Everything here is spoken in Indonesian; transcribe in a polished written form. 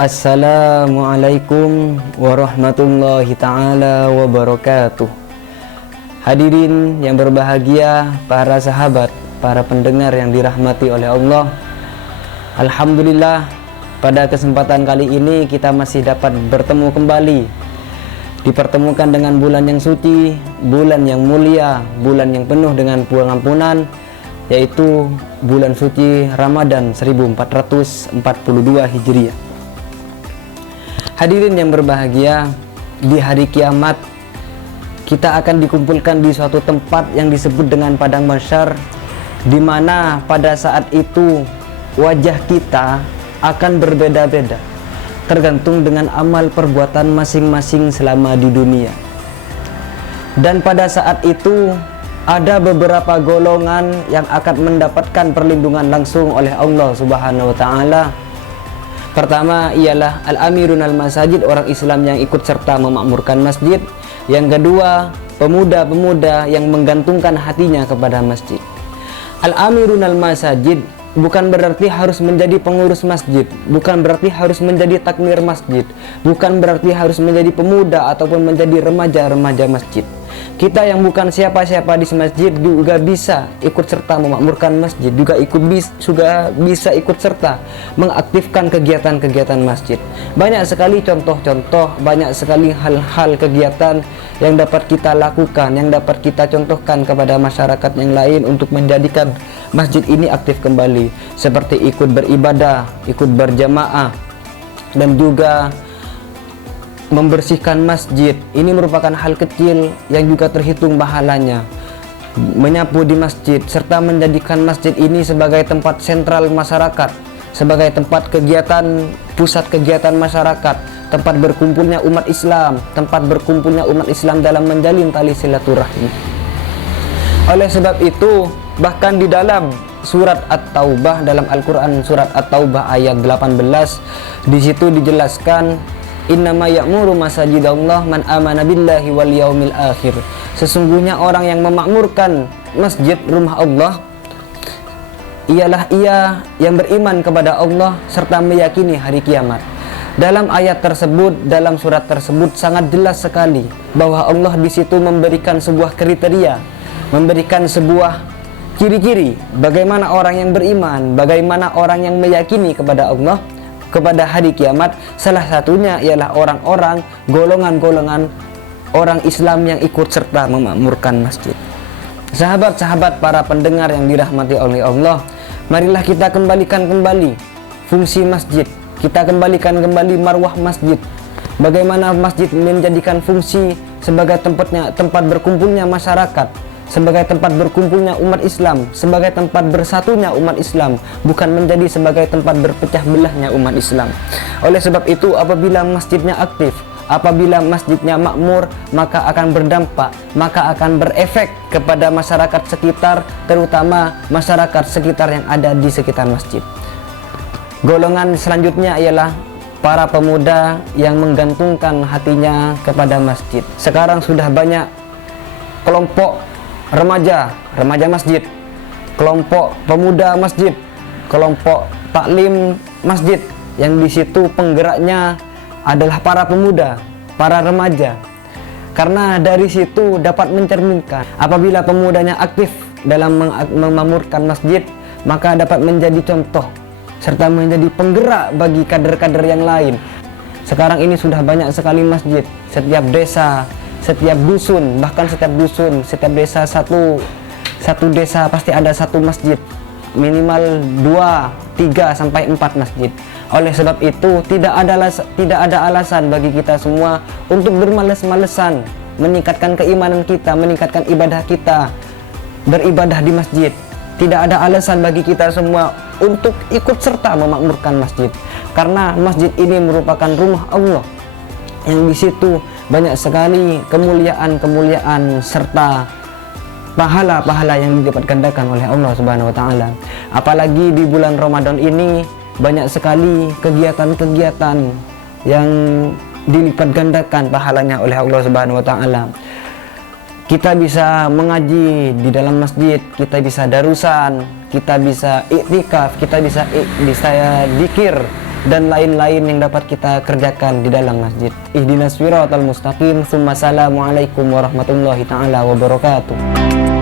Assalamualaikum warahmatullahi ta'ala wabarakatuh. Hadirin yang berbahagia, para sahabat, para pendengar yang dirahmati oleh Allah. Alhamdulillah, pada kesempatan kali ini kita masih dapat bertemu kembali, dipertemukan dengan bulan yang suci, bulan yang mulia, bulan yang penuh dengan pengampunan, yaitu bulan suci Ramadan 1442 Hijriah. Hadirin yang berbahagia, di hari kiamat kita akan dikumpulkan di suatu tempat yang disebut dengan padang mahsyar, di mana pada saat itu wajah kita akan berbeda-beda tergantung dengan amal perbuatan masing-masing selama di dunia. Dan pada saat itu ada beberapa golongan yang akan mendapatkan perlindungan langsung oleh Allah Subhanahu wa taala. Pertama ialah al-amirun al-masajid, orang Islam yang ikut serta memakmurkan masjid. Yang kedua, pemuda-pemuda yang menggantungkan hatinya kepada masjid. Al-amirun al-masajid bukan berarti harus menjadi pengurus masjid, bukan berarti harus menjadi takmir masjid, bukan berarti harus menjadi pemuda ataupun menjadi remaja-remaja masjid. Kita yang bukan siapa-siapa di masjid juga bisa ikut serta memakmurkan masjid, juga bisa ikut serta mengaktifkan kegiatan-kegiatan masjid. Banyak sekali contoh-contoh, banyak sekali hal-hal kegiatan yang dapat kita lakukan, yang dapat kita contohkan kepada masyarakat yang lain untuk menjadikan masjid ini aktif kembali, seperti ikut beribadah, ikut berjamaah, dan juga membersihkan masjid. Ini merupakan hal kecil yang juga terhitung pahalanya. Menyapu di masjid serta menjadikan masjid ini sebagai tempat sentral masyarakat, sebagai tempat kegiatan, pusat kegiatan masyarakat, tempat berkumpulnya umat Islam, tempat berkumpulnya umat Islam dalam menjalin tali silaturahmi. Oleh sebab itu, bahkan di dalam surat At-Taubah, dalam Al-Quran surat At-Taubah ayat 18, di situ dijelaskan, innama ya'muru masajidallah man amana billahi wal yaumil akhir. Sesungguhnya orang yang memakmurkan masjid rumah Allah ialah ia yang beriman kepada Allah serta meyakini hari kiamat. Dalam ayat tersebut, dalam surat tersebut sangat jelas sekali bahwa Allah di situ memberikan sebuah kriteria, memberikan sebuah ciri-ciri bagaimana orang yang beriman, bagaimana orang yang meyakini kepada Allah, kepada hari kiamat. Salah satunya ialah orang-orang, golongan-golongan orang Islam yang ikut serta memakmurkan masjid. Sahabat-sahabat, para pendengar yang dirahmati oleh Allah, marilah kita kembalikan kembali fungsi masjid, kita kembalikan kembali marwah masjid. Bagaimana masjid menjadikan fungsi sebagai tempat berkumpulnya masyarakat, sebagai tempat berkumpulnya umat Islam, sebagai tempat bersatunya umat Islam, bukan menjadi sebagai tempat berpecah belahnya umat Islam. Oleh sebab itu, apabila masjidnya aktif, apabila masjidnya makmur, maka akan berdampak, maka akan berefek kepada masyarakat sekitar, terutama masyarakat sekitar yang ada di sekitar masjid. Golongan selanjutnya ialah para pemuda yang menggantungkan hatinya kepada masjid. Sekarang sudah banyak kelompok remaja masjid, kelompok pemuda masjid, kelompok taklim masjid, yang di situ penggeraknya adalah para pemuda, para remaja. Karena dari situ dapat mencerminkan apabila pemudanya aktif dalam memakmurkan masjid, maka dapat menjadi contoh serta menjadi penggerak bagi kader-kader yang lain. Sekarang ini sudah banyak sekali masjid, setiap desa, setiap dusun, bahkan setiap dusun, setiap desa, satu desa pasti ada satu masjid, minimal 2, 3 sampai 4 masjid. Oleh sebab itu tidak ada alasan bagi kita semua untuk bermalas-malesan meningkatkan keimanan kita, meningkatkan ibadah kita, beribadah di masjid. Tidak ada alasan bagi kita semua untuk ikut serta memakmurkan masjid, karena masjid ini merupakan rumah Allah, yang di situ banyak sekali kemuliaan-kemuliaan serta pahala-pahala yang didapat gandakan oleh Allah Subhanahu wa taala. Apalagi di bulan Ramadan ini banyak sekali kegiatan-kegiatan yang dilipat gandakan pahalanya oleh Allah Subhanahu wa taala. Kita bisa mengaji di dalam masjid, kita bisa darusan, kita bisa iktikaf, kita bisa zikir dan lain-lain yang dapat kita kerjakan di dalam masjid. Ihdinas siratal mustaqim. Tsumma assalamualaikum warahmatullahi taala wabarakatuh.